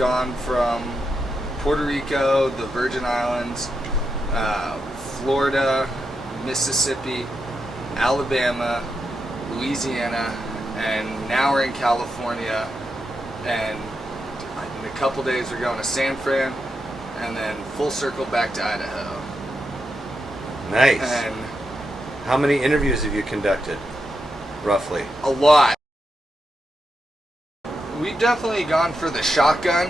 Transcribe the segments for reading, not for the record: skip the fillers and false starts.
gone from Puerto Rico, the Virgin Islands, Florida, Mississippi, Alabama, Louisiana, and now we're in California, and in a couple days we're going to San Fran, and then full circle back to Idaho. Nice. And how many interviews have you conducted, roughly? a lot. We've definitely gone for the shotgun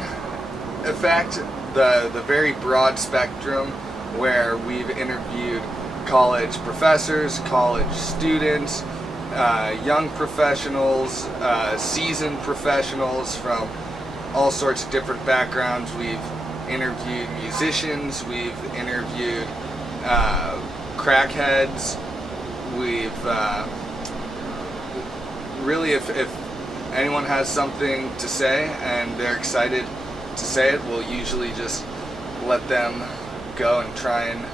effect, the very broad spectrum, where we've interviewed college professors, college students, young professionals, seasoned professionals from all sorts of different backgrounds. We've interviewed musicians, we've interviewed crackheads, we've really, if anyone has something to say and they're excited to say it, we'll usually just let them go and try and,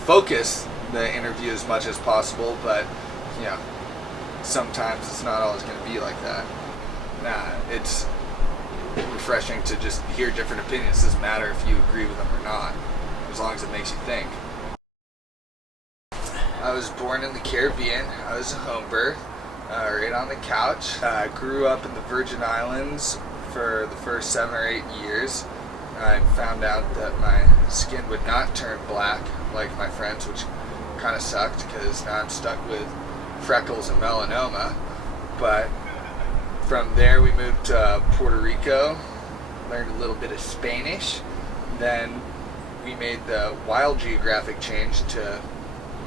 focus the interview as much as possible, but, sometimes it's not always going to be like that. It's refreshing to just hear different opinions. It doesn't matter if you agree with them or not, as long as it makes you think. I was born in the Caribbean. I was a home birth, right on the couch. I grew up in the Virgin Islands for the first 7 or 8 years. I found out that my skin would not turn black like my friends, which kind of sucked because now I'm stuck with freckles and melanoma. But from there we moved to Puerto Rico, learned a little bit of Spanish. Then we made the wild geographic change to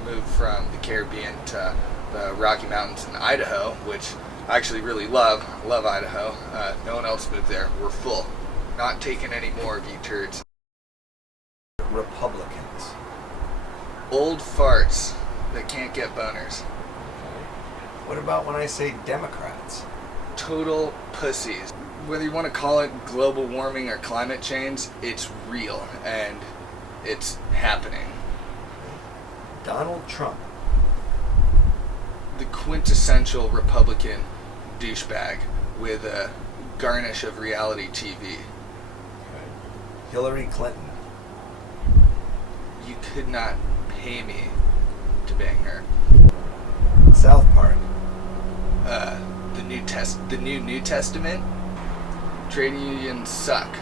move from the Caribbean to the Rocky Mountains in Idaho, which I actually really love. I love Idaho. No one else moved there. We're full. Not taking any more of you turds. Republicans. Old farts that can't get boners. What about when I say Democrats? Total pussies. Whether you want to call it global warming or climate change, it's real and it's happening. Donald Trump. The quintessential Republican douchebag with a garnish of reality TV. Hillary Clinton. You could not pay me to bang her. South Park. The New Testament. Trade unions suck.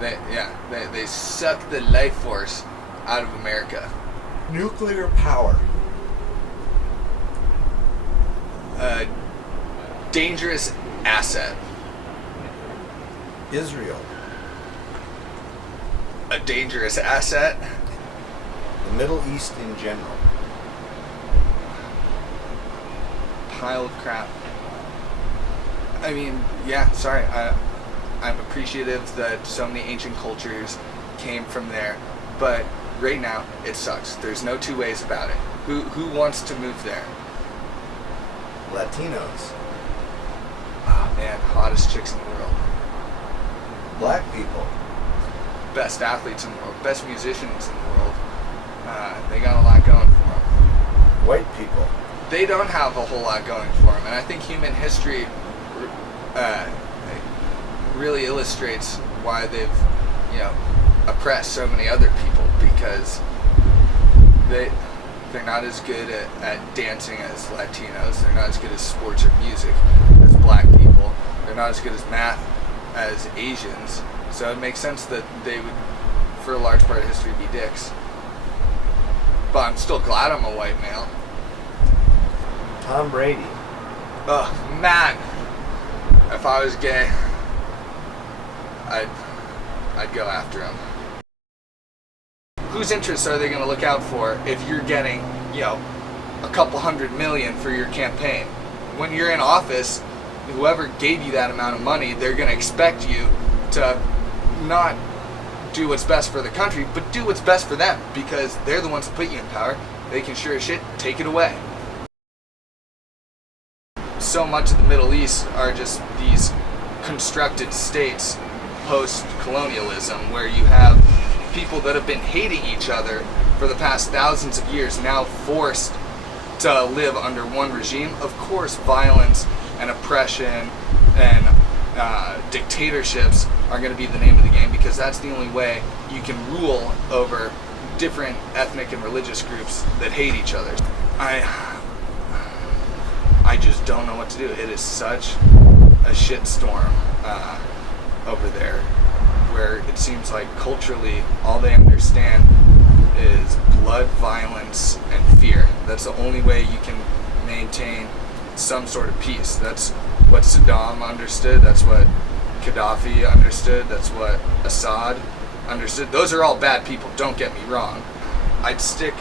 They suck the life force out of America. Nuclear power. A dangerous asset. Israel. A dangerous asset. The Middle East in general. Pile of crap. I mean, sorry. I'm appreciative that so many ancient cultures came from there, but right now it sucks. There's no two ways about it. Who wants to move there? Latinos. Oh man, hottest chicks in the world. Black people. Best athletes in the world. Best musicians in the world. They got a lot going for them. White people. They don't have a whole lot going for them, and I think human history really illustrates why they've, oppressed so many other people, because they're not as good at dancing as Latinos. They're not as good at sports or music as black people. They're not as good as math as Asians. So it makes sense that they would, for a large part of history, be dicks. But I'm still glad I'm a white male. Tom Brady. Oh, man. If I was gay, I'd go after him. Whose interests are they going to look out for if you're getting, a couple $100 million for your campaign? When you're in office, whoever gave you that amount of money, they're going to expect you to not do what's best for the country, but do what's best for them, because they're the ones that put you in power. They can sure as shit take it away. So much of the Middle East are just these constructed states post-colonialism, where you have people that have been hating each other for the past thousands of years now forced to live under one regime. Of course, violence and oppression and dictatorships are going to be the name of the game, because that's the only way you can rule over different ethnic and religious groups that hate each other. I just don't know what to do. It is such a shitstorm over there, where it seems like culturally all they understand is blood, violence, and fear. That's the only way you can maintain some sort of peace. That's what Saddam understood. That's what Gaddafi understood. That's what Assad understood. Those are all bad people, don't get me wrong. I'd stick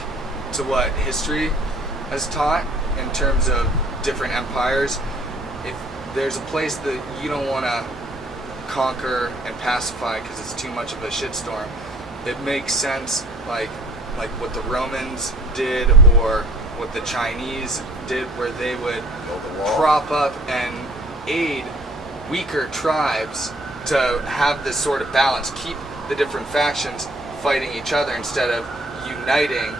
to what history has taught in terms of different empires. If there's a place that you don't want to conquer and pacify because it's too much of a shitstorm, it makes sense, like what the Romans did or what the Chinese did, where they would prop up and aid weaker tribes to have this sort of balance, keep the different factions fighting each other instead of uniting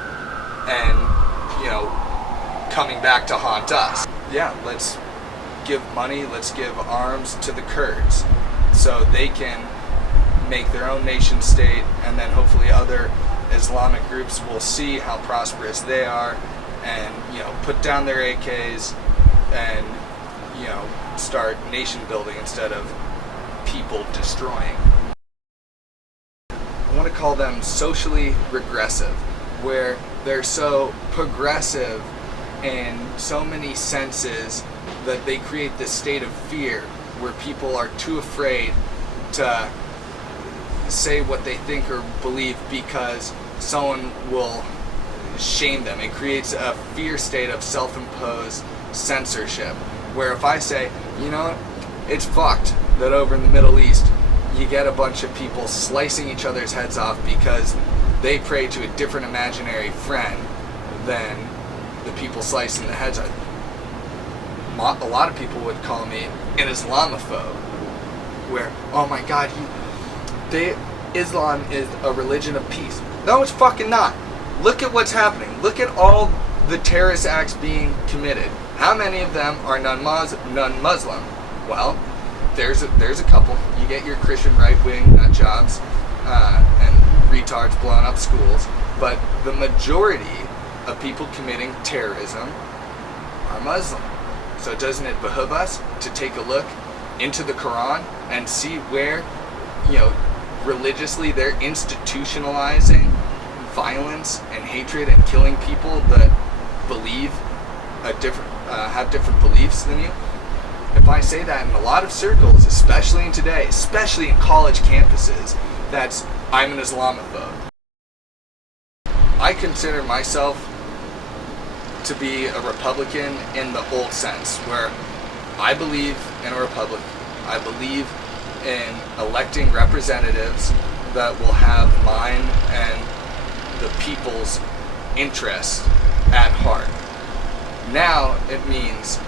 and, coming back to haunt us. Yeah, let's give money, let's give arms to the Kurds so they can make their own nation state, and then hopefully other Islamic groups will see how prosperous they are and, put down their AKs and, start nation building instead of people destroying. I want to call them socially regressive, where they're so progressive in so many senses that they create this state of fear where people are too afraid to say what they think or believe because someone will shame them. It creates a fear state of self-imposed censorship, where if I say, it's fucked that over in the Middle East you get a bunch of people slicing each other's heads off because they pray to a different imaginary friend than the people slicing the heads off. A lot of people would call me an Islamophobe, where, oh my God, Islam is a religion of peace. No, it's fucking not. Look at what's happening. Look at all the terrorist acts being committed. How many of them are non-Muslim? Well, there's a couple. You get your Christian right-wing nut jobs and retards blowing up schools, but the majority of people committing terrorism are Muslim. So doesn't it behoove us to take a look into the Quran and see where, religiously they're institutionalizing violence and hatred and killing people that believe have different beliefs than you? If I say that in a lot of circles, especially in today, especially in college campuses, I'm an Islamophobe. I consider myself to be a Republican in the old sense, where I believe in a republic. I believe in electing representatives that will have mine and the people's interest at heart. Now it means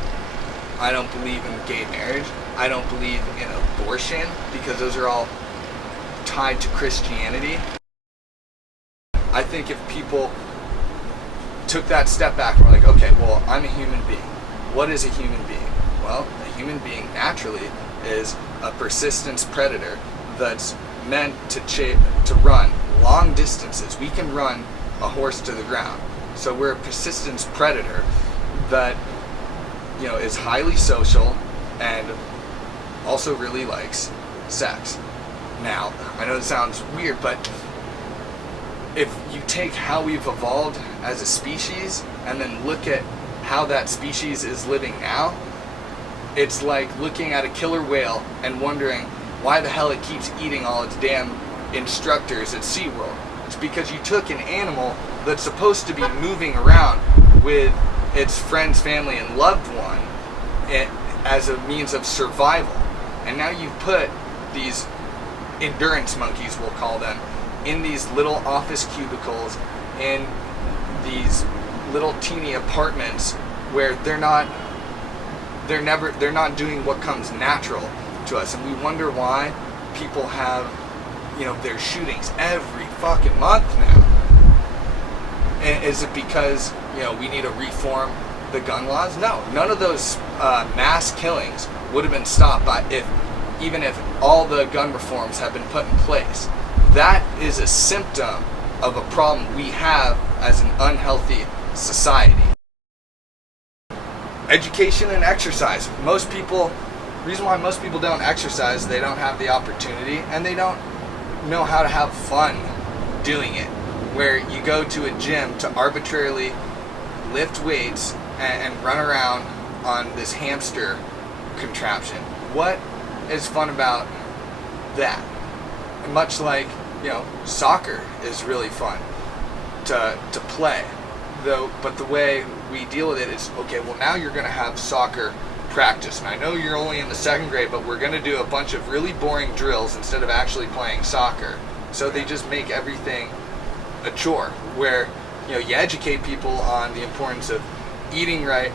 I don't believe in gay marriage. I don't believe in abortion, because those are all tied to Christianity. I think if people took that step back and were like, okay, well, I'm a human being. What is a human being? Well, a human being naturally is a persistence predator that's meant to run long distances. We can run a horse to the ground. So we're a persistence predator that, is highly social and also really likes sex. Now, I know this sounds weird, but if you take how we've evolved as a species and then look at how that species is living now, it's like looking at a killer whale and wondering why the hell it keeps eating all its damn instructors at SeaWorld. It's because you took an animal that's supposed to be moving around with its friends, family, and loved one as a means of survival. And now you've put these endurance monkeys, we'll call them, in these little office cubicles, in these little teeny apartments where they're not doing what comes natural to us. And we wonder why people have, their shootings every fucking month now. And is it because, we need to reform the gun laws? No, none of those mass killings would have been stopped if even if all the gun reforms have been put in place. That is a symptom of a problem we have as an unhealthy society. Education and exercise. Reason why most people don't exercise, they don't have the opportunity, and they don't know how to have fun doing it. Where you go to a gym to arbitrarily lift weights and run around on this hamster contraption. What is fun about that? Much like, soccer is really fun to play. But the way we deal with it is, okay, well, now you're going to have soccer practice. And I know you're only in the 2nd grade, but we're going to do a bunch of really boring drills instead of actually playing soccer. So they just make everything a chore, where you educate people on the importance of eating right,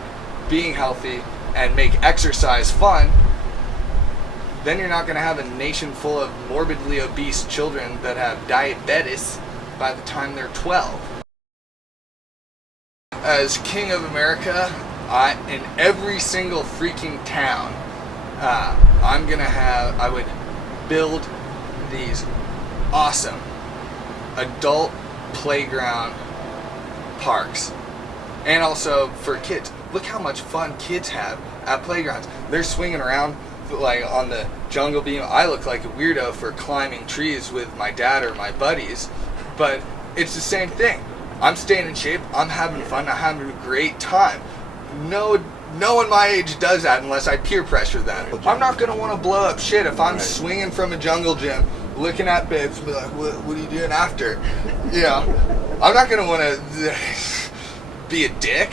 being healthy, and make exercise fun. Then you're not going to have a nation full of morbidly obese children that have diabetes by the time they're 12. As King of America, in every single freaking town, I would build these awesome adult playground parks. And also for kids. Look how much fun kids have at playgrounds. They're swinging around like on the jungle beam. I look like a weirdo for climbing trees with my dad or my buddies, but it's the same thing. I'm staying in shape, I'm having fun, I'm having a great time. No one my age does that unless I peer pressure them. I'm not going to want to blow up shit if I'm swinging from a jungle gym, looking at babes, be like, what are you doing after? I'm not going to want to be a dick.